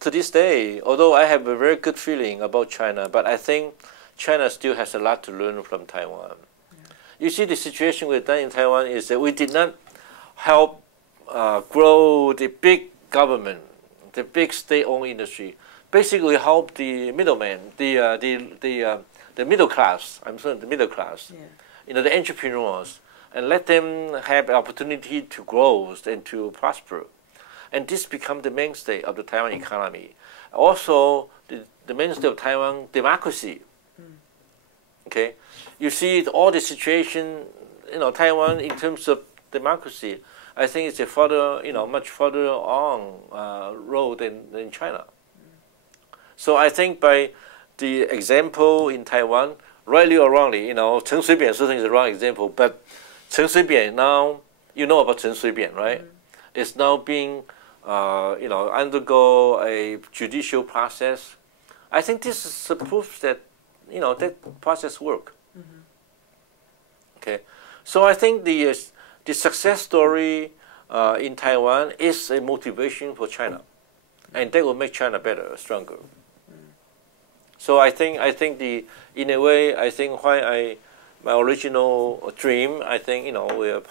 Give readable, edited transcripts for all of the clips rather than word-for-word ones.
to this day, although I have a very good feeling about China, but I think China still has a lot to learn from Taiwan. Yeah. You see, the situation we've done in Taiwan is that we did not help grow the big government, the big state-owned industry. Basically, help the middleman, the middle class. I'm sorry, the middle class. Yeah. You know, the entrepreneurs, and let them have the opportunity to grow and to prosper. And this become the mainstay of the Taiwan economy. Also, the mainstay of Taiwan democracy. Okay, you see all the situation, you know, Taiwan in terms of democracy. I think it's a further, you know, much further on road than China. So I think by the example in Taiwan, rightly or wrongly, you know, Chen Shui-bian certainly is the wrong example, but Chen Shui-bian now, you know about Chen Shui-bian, right? It's now being, you know, undergo a judicial process. I think this is a proof that, you know, that process work. Okay, so I think the success story in Taiwan is a motivation for China, and that will make China better, stronger. So I think in a way, I think why my original dream, I think, you know, we are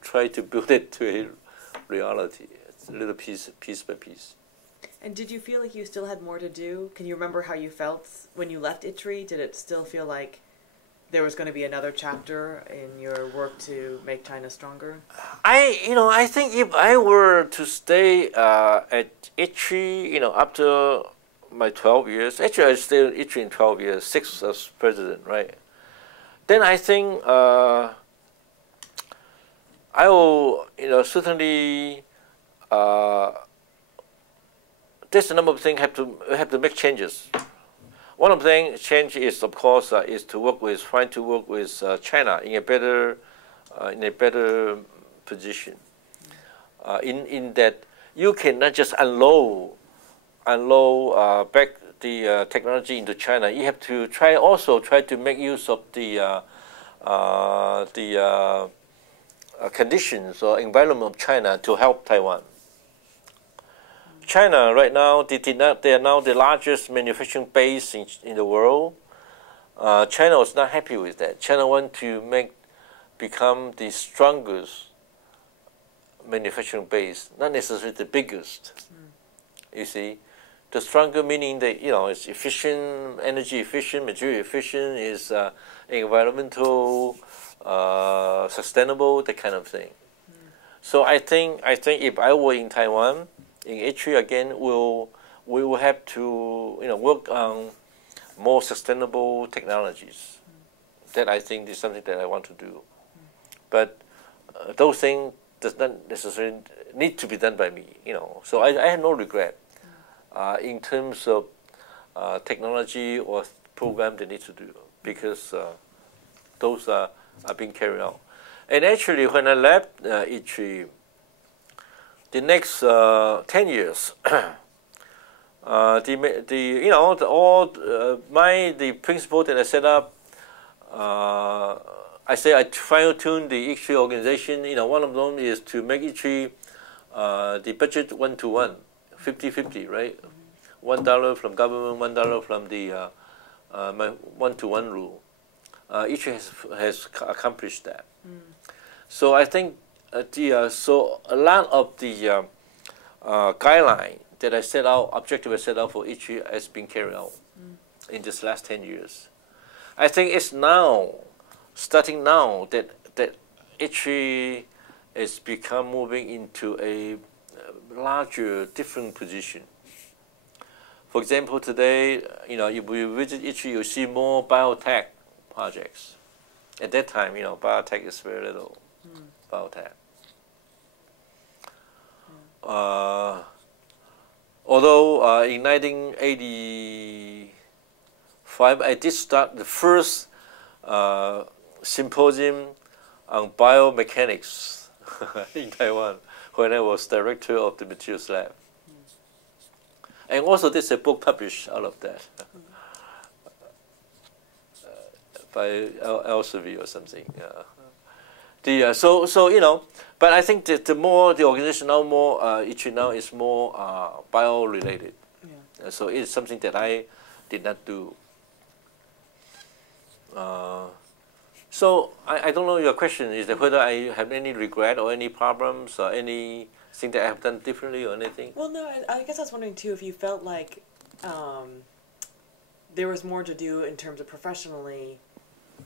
try to build it to a reality. It's a little piece by piece. And did you feel like you still had more to do? Can you remember how you felt when you left ITRI? Did it still feel like there was going to be another chapter in your work to make China stronger? I think if I were to stay at ITRI, you know, after my 12 years, actually I stayed at ITRI in 12 years, 6 as president, right? Then I think I will, you know, certainly there's a number of things have to make changes. One of the change is, of course, is to trying to work with China in a better position. In that you cannot just unload back the technology into China. You have to try to make use of the conditions or environment of China to help Taiwan. China right now, they are now the largest manufacturing base in the world. China was not happy with that. China want to become the strongest manufacturing base, not necessarily the biggest. You see, the stronger meaning that, you know, it's efficient, energy efficient, material efficient, is environmental, sustainable, that kind of thing. So I think if I were in Taiwan, in ITRI again, we will have to, you know, work on more sustainable technologies. That I think is something that I want to do. But those things does not necessarily need to be done by me, you know. So I have no regret in terms of technology or program they need to do, because those are being carried out. And actually, when I left ITRI, the next 10 years, the principle that I set up, I say I fine-tune the ITRI organization. You know, one of them is to make ITRI the budget 1-to-1, 50-50, right? $1 from government, $1 from the 1-to-1 rule. ITRI has accomplished that. So I think so a lot of the guideline that I set out, objective I set out for ITRI, has been carried out in this last 10 years. I think it's now, starting now, that ITRI has become moving into a larger, different position. For example, today, you know, if we visit ITRI, you see more biotech projects. At that time, you know, biotech is very little. Biotech. Although in 1985, I did start the first symposium on biomechanics in Taiwan when I was director of the materials lab. And also there's a book published out of that by Elsevier or something. So you know, but I think that the more the organization now, more ITRI now is more bio related. Yeah. So it's something that I did not do. So I don't know, your question is that whether I have any regret or any problems or anything that I have done differently or anything? Well, no, I guess I was wondering too if you felt like there was more to do in terms of professionally,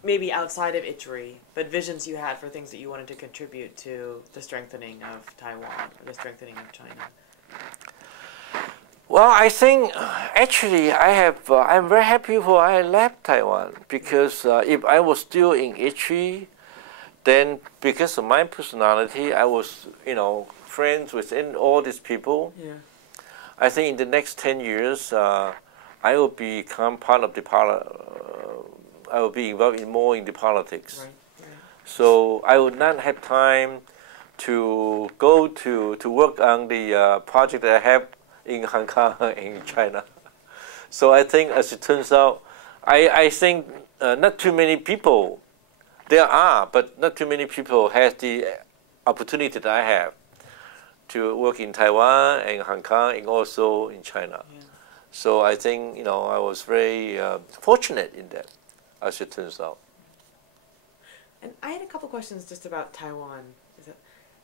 maybe outside of ITRI, but visions you had for things that you wanted to contribute to the strengthening of Taiwan, or the strengthening of China. Well, I think actually I'm very happy for I left Taiwan, because if I was still in ITRI, then because of my personality, I was, friends with all these people. Yeah. I think in the next 10 years, I will become part of the I will be involved more in the politics. Right. Right. So I would not have time to go to work on the project that I have in Hong Kong and in China. So I think, as it turns out, I think not too many people, there are, but not too many people have the opportunity that I have to work in Taiwan and Hong Kong and also in China. Yeah. So I think, I was very fortunate in that, as it turns out. And I had a couple questions just about Taiwan.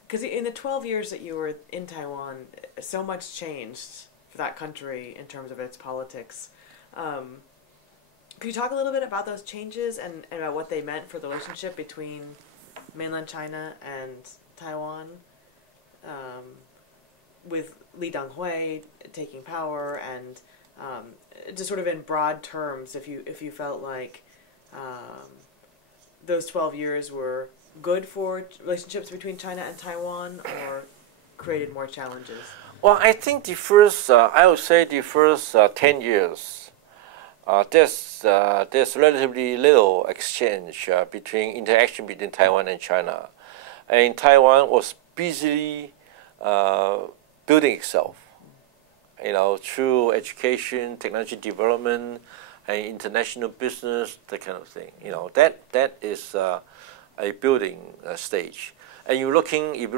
Because in the 12 years that you were in Taiwan, so much changed for that country in terms of its politics. Could you talk a little bit about those changes and about what they meant for the relationship between mainland China and Taiwan, with Li Denghui taking power, and just sort of in broad terms, if you felt like those 12 years were good for relationships between China and Taiwan, or created more challenges? Well, I think I would say the first 10 years, there's relatively little exchange interaction between Taiwan and China. And Taiwan was busily building itself, through education, technology development, and international business, that kind of thing. That is a building stage. And if you're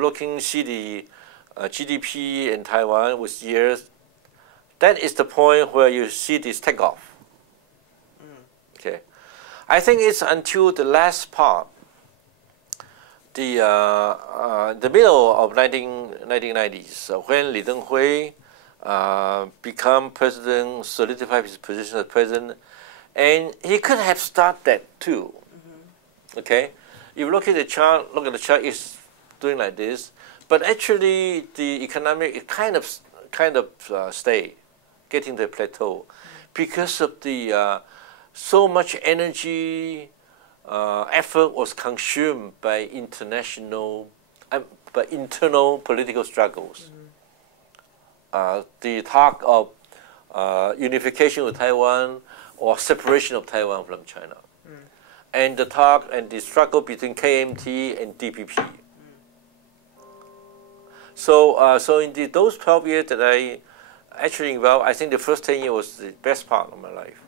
looking, see the GDP in Taiwan with years, that is the point where you see this takeoff. Okay, I think it's until the last part, the middle of 1990s, when Li Denghui become president, solidified his position as president, and he could have started that too. Okay, if you look at the chart, it's doing like this, but actually the economic kind of stay, getting to a plateau, because of the so much energy effort was consumed by internal political struggles. The talk of unification of Taiwan or separation of Taiwan from China. And the talk and the struggle between KMT and DPP. So in those 12 years that I actually involved, I think the first 10 years was the best part of my life.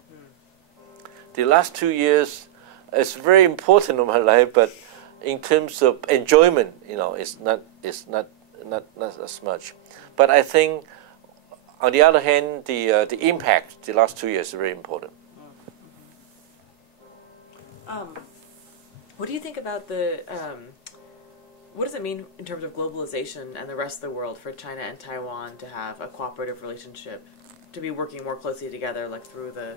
The last 2 years is very important in my life, but in terms of enjoyment, it's not as much. But I think, on the other hand, the impact the last 2 years is very important. What do you think about what does it mean in terms of globalization and the rest of the world for China and Taiwan to have a cooperative relationship, to be working more closely together, like through the?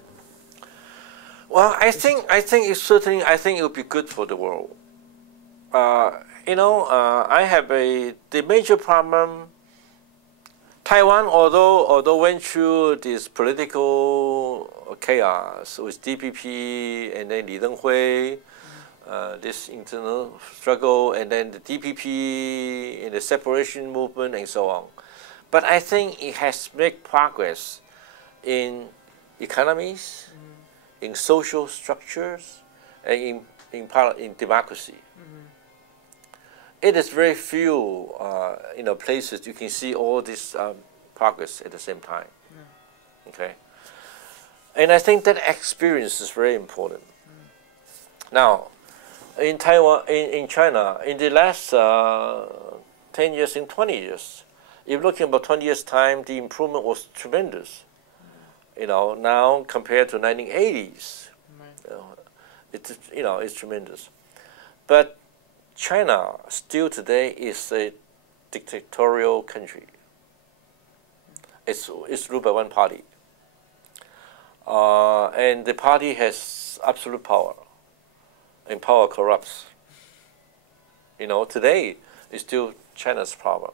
Well, I think it would be good for the world. I have the major problem. Taiwan, although went through this political chaos with DPP and then Li Denghui, this internal struggle, and then the DPP and the separation movement and so on. But I think it has made progress in economies, in social structures, and in democracy. It is very few places you can see all this progress at the same time. Okay, and I think that experience is very important. Now, in Taiwan, in China, in the last 10 years, in 20 years, if looking about 20 years' time, the improvement was tremendous. now compared to 1980s, Right. it's tremendous. But China still today is a dictatorial country. It's ruled by one party, and the party has absolute power, and power corrupts. Today is still China's problem.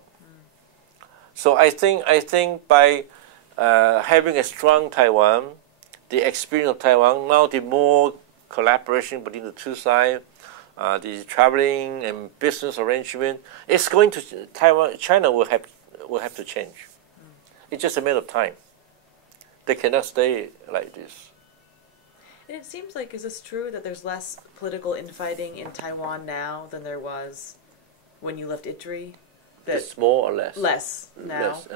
So I think by having a strong Taiwan, the experience of Taiwan, now the more collaboration between the two sides, the traveling and business arrangement, it's going to China will have to change. It's just a matter of time. They cannot stay like this. And it seems like, is this true that there's less political infighting in Taiwan now than there was when you left ITRI? That It's more or less. less now. Less,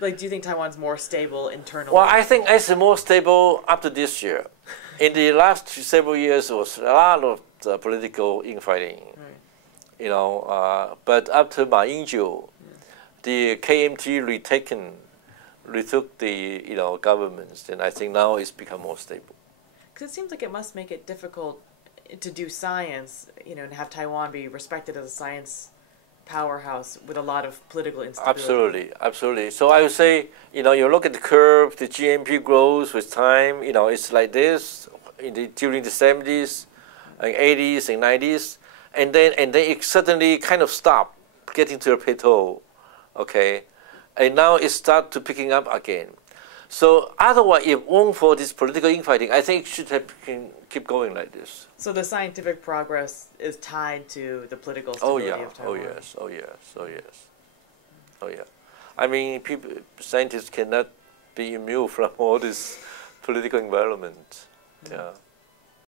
Like, do you think Taiwan's more stable internally? Well, I think it's more stable up to this year. In the last several years, there was a lot of political infighting. Right. But after Ma Ying-jeou, the KMT retook the governments, and I think now it's become more stable. Because it seems like it must make it difficult to do science, and have Taiwan be respected as a science powerhouse with a lot of political instability. Absolutely. So I would say, you look at the curve, the GNP grows with time. It's like this during the 70s, and 80s, and 90s, and then it suddenly kind of stopped, getting to a plateau, okay, and now it starts to picking up again. So otherwise, if only for this political infighting, I think it should have keep going like this. So the scientific progress is tied to the political stability of Taiwan. Oh yeah. I mean, scientists cannot be immune from all this political environment. Yeah.